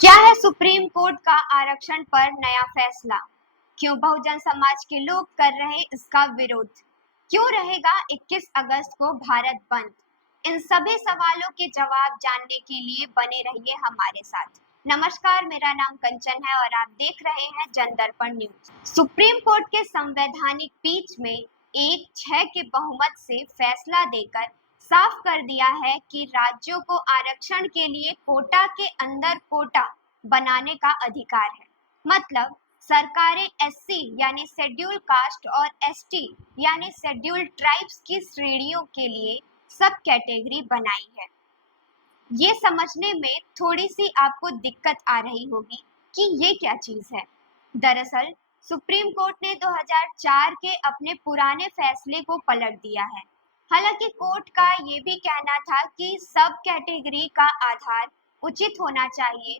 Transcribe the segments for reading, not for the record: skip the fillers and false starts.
क्या है supreme court का आरक्षण पर नया फैसला? क्यों बहुजन समाज के लोग कर रहे इसका विरोध? क्यों रहेगा 21 अगस्त को भारत बंद? इन सभी सवालों के जवाब जानने के लिए बने रहिए हमारे साथ। नमस्कार, मेरा नाम कंचन है और आप देख रहे हैं जनदर्पण न्यूज। सुप्रीम कोर्ट के संवैधानिक पीठ में 1-6 के बहुमत से फैसला देकर साफ कर दिया है कि राज्यों को आरक्षण के लिए कोटा के अंदर कोटा बनाने का अधिकार है। मतलब सरकारें एससी यानी शेड्यूल कास्ट और एसटी यानी शेड्यूल ट्राइब्स की श्रेणियों के लिए सब कैटेगरी बनाई है। ये समझने में थोड़ी सी आपको दिक्कत आ रही होगी कि ये क्या चीज है। दरअसल सुप्रीम कोर्ट ने 2004 के अपने पुराने फैसले को पलट दिया है। हालांकि कोर्ट का ये भी कहना था कि सब कैटेगरी का आधार उचित होना चाहिए,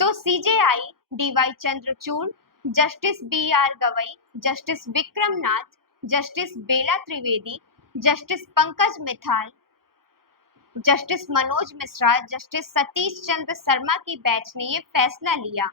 तो CJI DY Chandrachud, justice BR. Gavai, justice Vikram Nath, justice Bela Trivedi, justice Pankaj Mittal, justice Manoj Mishra, justice Satish Chandra Sharma की बेंच ने ये फैसला लिया।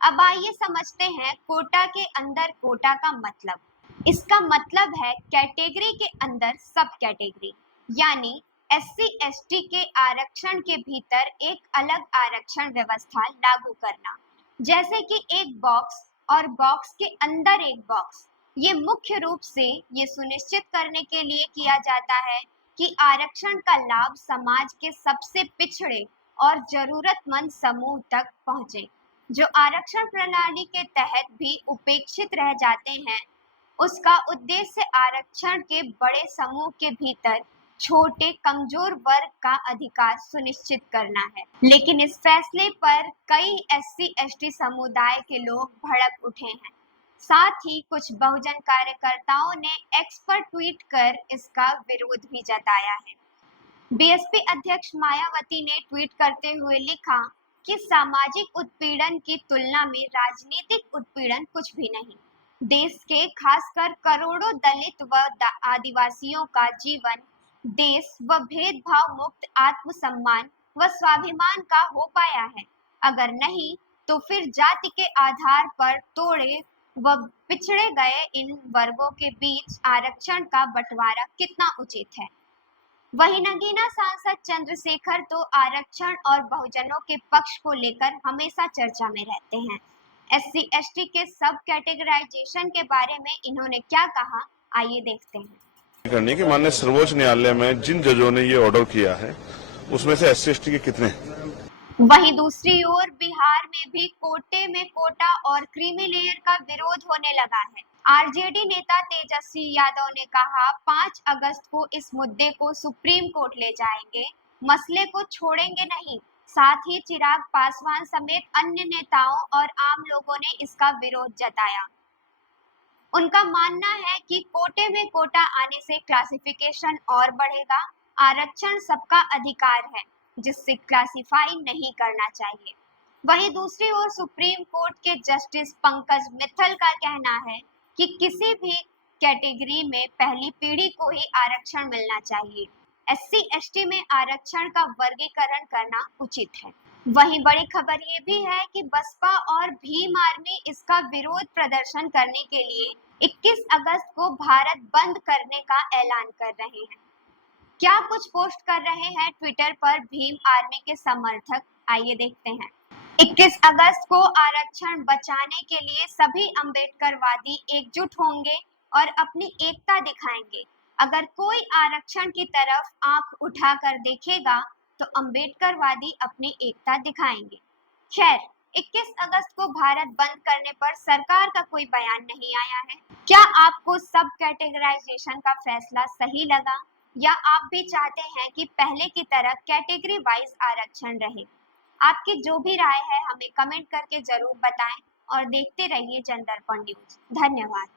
अब आइए समझते हैं कोटा के अंदर कोटा का मतलब। इसका मतलब है कैटेगरी के अंदर सब कैटेगरी, यानी एससी एसटी के आरक्षण के भीतर एक अलग आरक्षण व्यवस्था लागू करना, जैसे कि एक बॉक्स और बॉक्स के अंदर एक बॉक्स। ये मुख्य रूप से ये सुनिश्चित करने के लिए किया जाता है कि आरक्षण का लाभ समाज के सबसे पिछड़े और जरूरतमंद समूह तक पहुंचे, जो आरक्षण प्रणाली के तहत भी उपेक्षित रह जाते हैं। उसका उद्देश्य आरक्षण के बड़े समूह के भीतर छोटे कमजोर वर्ग का अधिकार सुनिश्चित करना है। लेकिन इस फैसले पर कई एससी एसटी समुदाय के लोग भड़क उठे हैं। साथ ही कुछ बहुजन कार्यकर्ताओं ने एक्स पर ट्वीट कर इसका विरोध भी जताया है। बीएसपी अध्यक्ष मायावती ने ट्वीट करते हुए लिखा कि सामाजिक उत्पीड़न की तुलना में राजनीतिक उत्पीड़न कुछ भी नहीं। देश के खासकर करोड़ों दलित व आदिवासियों का जीवन देश व भेदभाव मुक्त आत्मसम्मान व स्वाभिमान का हो पाया है। अगर नहीं तो फिर जाति के आधार पर तोड़े व पिछड़े गए इन वर्गों के बीच आरक्षण का बंटवारा कितना उचित है। वहीं नगीना सांसद चंद्रशेखर तो आरक्षण और बहुजनों के पक्ष को लेकर हमेशा चर्चा में रहते हैं। एससी एसटी के सब कैटेगराइजेशन के बारे में इन्होंने क्या कहा, आइए देखते हैं। करने की माननीय सर्वोच्च न्यायालय में जिन जजों ने ये ऑर्डर किया है उसमें से एससी एसटी के कितने हैं? वहीं दूसरी ओर बिहार में भी कोटे में कोटा और क्रीमी लेयर का विरोध होने लगा है। आरजेडी नेता तेजस्वी यादव ने कहा 5 अगस्त को इस मुद्दे को सुप्रीम कोर्ट ले जाएंगे, मसले को छोड़ेंगे नहीं। साथ ही चिराग पासवान समेत अन्य नेताओं और आम लोगों ने इसका विरोध जताया। उनका मानना है कि कोटे में कोटा आने से क्लासिफिकेशन और बढ़ेगा। आरक्षण सबका अधिकार है, जिससे क्लासिफाई नहीं करना चाहिए। वहीं दूसरी ओर सुप्रीम कोर्ट के जस्टिस पंकज मित्तल का कहना है कि किसी भी कैटेगरी में पहली पीढ़ी को ही आरक्षण मिलना चाहिए। एससी एसटी में आरक्षण का वर्गीकरण करना उचित है। वहीं बड़ी खबर ये भी है कि बसपा और भीम आर्मी इसका विरोध प्रदर्शन करने के लिए 21 अगस्त को भारत बंद करने का ऐलान कर रहे हैं। क्या कुछ पोस्ट कर रहे हैं ट्विटर पर भीम आर्मी के समर्थक, आइए देखते हैं। 21 अगस्त को आरक्षण बचाने के लिए सभी अंबेडकरवादी एकजुट होंगे और अपनी एकता दिखाएंगे। अगर कोई आरक्षण की तरफ आंख उठाकर देखेगा तो अंबेडकरवादी अपनी एकता दिखाएंगे। खैर, 21 अगस्त को भारत बंद करने पर सरकार का कोई बयान नहीं आया है। क्या आपको सब कैटेगराइजेशन का फैसला सही लगा, या आप भी चाहते हैं कि पहले की तरह कैटेगरी वाइज आरक्षण रहे? आपकी जो भी राय है हमें कमेंट करके जरूर बताएं और देखते रहिए जनदर्पण न्यूज। धन्यवाद।